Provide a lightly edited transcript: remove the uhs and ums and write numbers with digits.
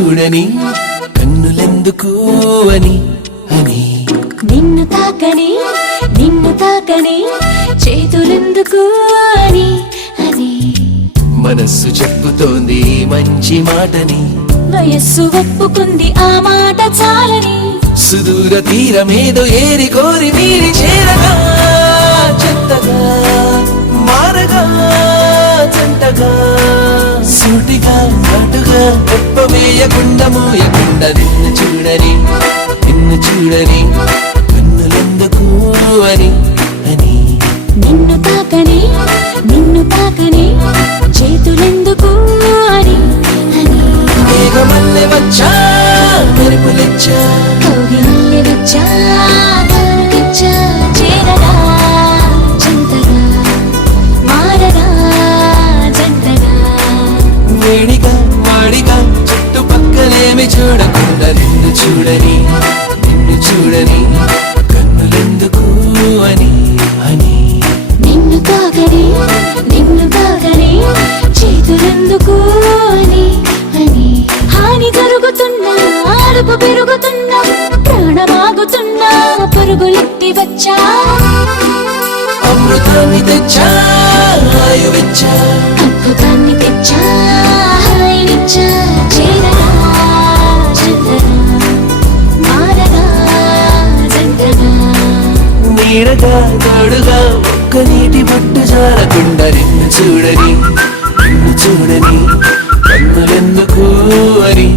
చూడని కన్నులెందుకు అని అని నిన్ను తాకని చేతులెందుకు అని అని మనస్సు చెప్పుతోంది ఈ మంచి మాటని వయస్సు ఒప్పుకుంది ఆ మాట చాలని సుదూర తీరమేదో ఏరి కోరి మీరి చేరగా చెత్తగా మారగా జంటగా సూటిగా నాటుగా రెప్పవేయకుండా మోయకుండా నిన్ను చూడని కన్నులెందుకు అని అని నిన్ను తాకని చేతులెందుకు అని అని మేఘమల్లె వచ్చా మెరుపులెచ్చా కౌగిలిల్లె వచ్చా కానుకిచ్చా చేరగా జంటగా మారగా జంటగా వేడిగా వాడిగా చుట్టుపక్కలేమి చూడకుండా నిన్ను చూడని కన్నులెందుకు అని అని నిన్ను తాకని చేతులెందుకు అని అని హాని జరుగుతున్నా ఆడుపు పెరుగుతున్నా ప్రాణమాగుతున్నా పరుగులెత్తి వచ్చా అమృతాన్ని తెచ్చా ఆయువిచ్చా అద్భుతాన్ని తెచ్చా హాయినిచ్చా చేరగా జంటగా మారగా జంటగా నీడగా తోడుగా ఒక్క నీటి పట్టు జారకుండా నిన్ను చూడని కన్నులెందుకు అని